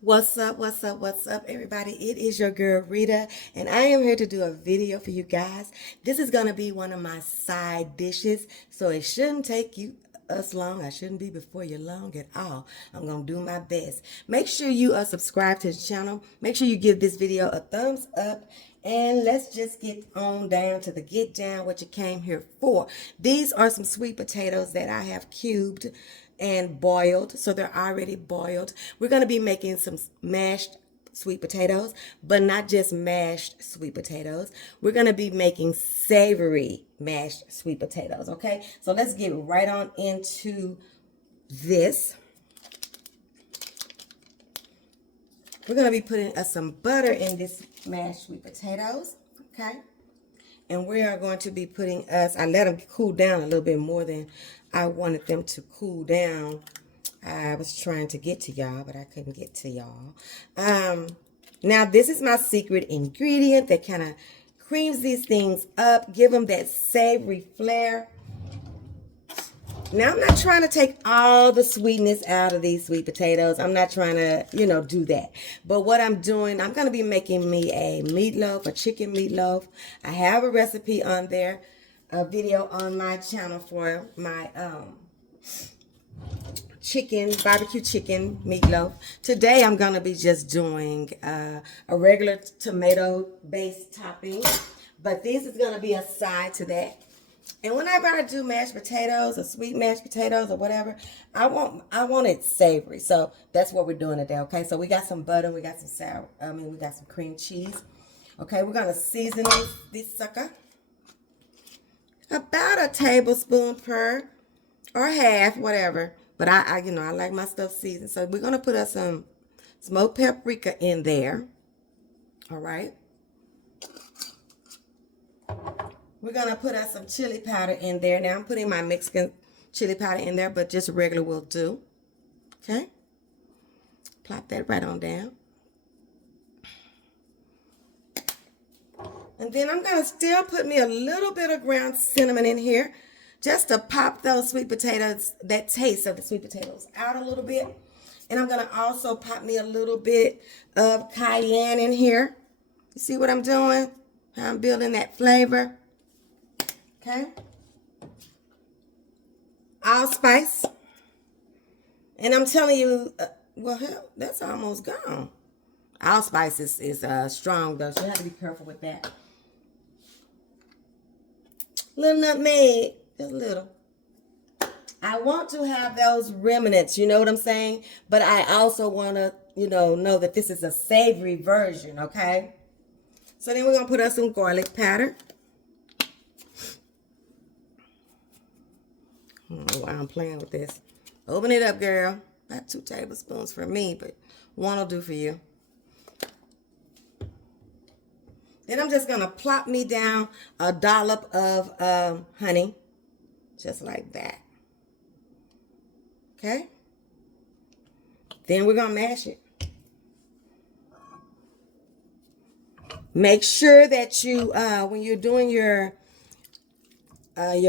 What's up, what's up, what's up, everybody? It is your girl, Rita, and I am here to do a video for you guys. This is going to be one of my side dishes, so it shouldn't take us long. I shouldn't be before you long at all. I'm going to do my best. Make sure you subscribe to the channel. Make sure you give this video a thumbs up, and let's just get on down to the get down what you came here for. These are some sweet potatoes that I have cubed and boiled, so they're already boiled. We're going to be making some mashed sweet potatoes, but not just mashed sweet potatoes. We're going to be making savory mashed sweet potatoes, okay? So let's get right on into this. We're going to be putting some butter in this mashed sweet potatoes, okay? And we are going to be putting I let them cool down a little bit more than I wanted them to cool down. I was trying to get to y'all, but I couldn't get to y'all. Now, this is my secret ingredient that kind of creams these things up, give them that savory flair. Now, I'm not trying to take all the sweetness out of these sweet potatoes. I'm not trying to, do that. But what I'm doing, I'm going to be making me a meatloaf, a chicken meatloaf. I have a recipe on there, a video on my channel for my barbecue chicken meatloaf. Today, I'm going to be just doing a regular tomato-based topping. But this is going to be a side to that. And whenever I do mashed potatoes or sweet mashed potatoes or whatever, I want it savory. So that's what we're doing today, okay? So we got some butter, we got some we got some cream cheese. Okay, we're gonna season this sucker. About a tablespoon per or half, whatever. But I like my stuff seasoned. So we're gonna put us some smoked paprika in there. All right. We're going to put us some chili powder in there. Now, I'm putting my Mexican chili powder in there, but just regular will do. Okay? Plop that right on down. And then I'm going to still put me a little bit of ground cinnamon in here just to pop those sweet potatoes, that taste of the sweet potatoes out a little bit. And I'm going to also pop me a little bit of cayenne in here. You see what I'm doing? How I'm building that flavor. Okay, allspice, and I'm telling you, well, hell, that's almost gone. Allspice is strong though, so you have to be careful with that. Little nutmeg, just a little. I want to have those remnants, you know what I'm saying? But I also want to, know that this is a savory version, okay? So then we're gonna put us some garlic powder. I don't know why I'm playing with this. Open it up, girl. Not 2 tablespoons for me, but 1 will do for you. Then I'm just going to plop me down a dollop of honey. Just like that. Okay? Then we're going to mash it. Make sure that you, when you're doing your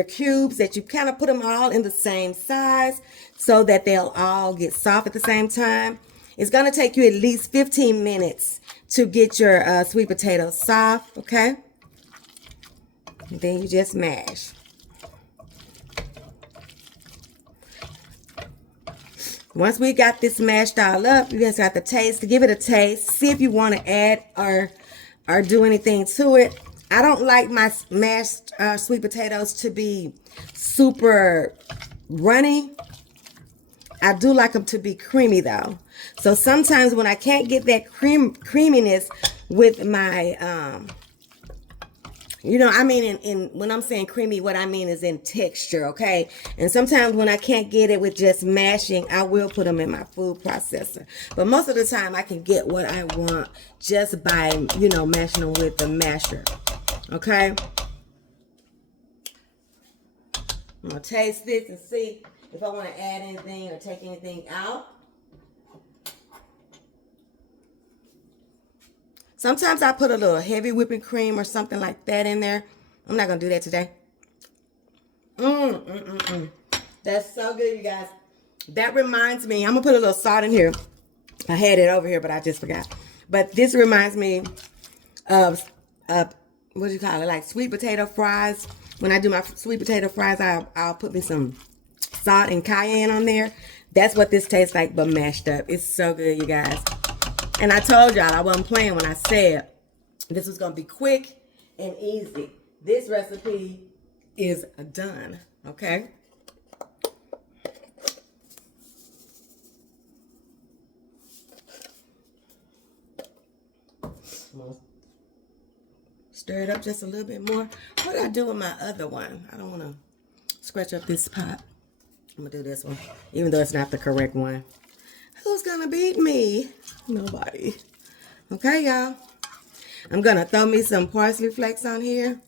cubes, that you kind of put them all in the same size so that they'll all get soft at the same time. It's going to take you at least 15 minutes to get your sweet potatoes soft, okay? And then you just mash. Once we got this mashed all up, you just got the taste. To give it a taste, see if you want to add or do anything to it. I don't like my mashed sweet potatoes to be super runny. I do like them to be creamy though. So sometimes when I can't get that creaminess with my, when I'm saying creamy, what I mean is in texture, okay? And sometimes when I can't get it with just mashing, I will put them in my food processor. But most of the time I can get what I want just by, mashing them with the masher. Okay, I'm going to taste this and see if I want to add anything or take anything out. Sometimes I put a little heavy whipping cream or something like that in there. I'm not going to do that today. That's so good, you guys. That reminds me, I'm going to put a little salt in here. I had it over here, but I just forgot. But this reminds me of what do you call it? Like sweet potato fries. When I do my sweet potato fries, I'll put me some salt and cayenne on there. That's what this tastes like, but mashed up. It's so good, you guys. And I told y'all I wasn't playing when I said this was gonna be quick and easy. This recipe is done, okay? Stir it up just a little bit more. What do I do with my other one? I don't want to scratch up this pot. I'm going to do this one, even though it's not the correct one. Who's going to beat me? Nobody. Okay, y'all. I'm going to throw me some parsley flakes on here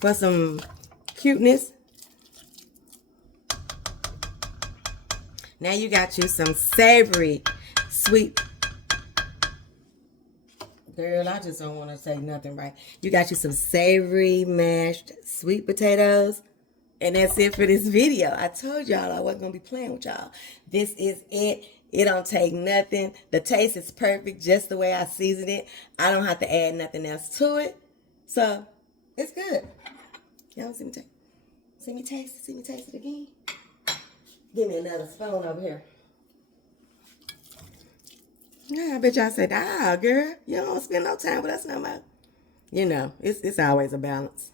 for some cuteness. Now you got you some savory, sweet. Girl, I just don't want to say nothing right. You got you some savory mashed sweet potatoes. And that's it for this video. I told y'all I wasn't going to be playing with y'all. This is it. It don't take nothing. The taste is perfect just the way I seasoned it. I don't have to add nothing else to it. So, it's good. Y'all see me taste? See me taste it? See me taste it again? Give me another spoon over here. Yeah, I bet y'all said, ah, girl, you don't spend no time with us no more. You know, it's always a balance.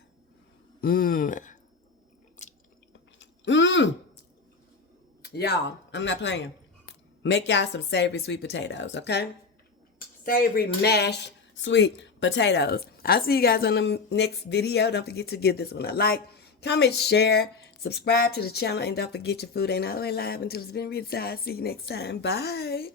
Y'all, I'm not playing. Make y'all some savory sweet potatoes, okay? Savory mashed sweet potatoes. I'll see you guys on the next video. Don't forget to give this one a like, comment, share, subscribe to the channel, and don't forget your food ain't all the way live until it's been redecided. See you next time. Bye.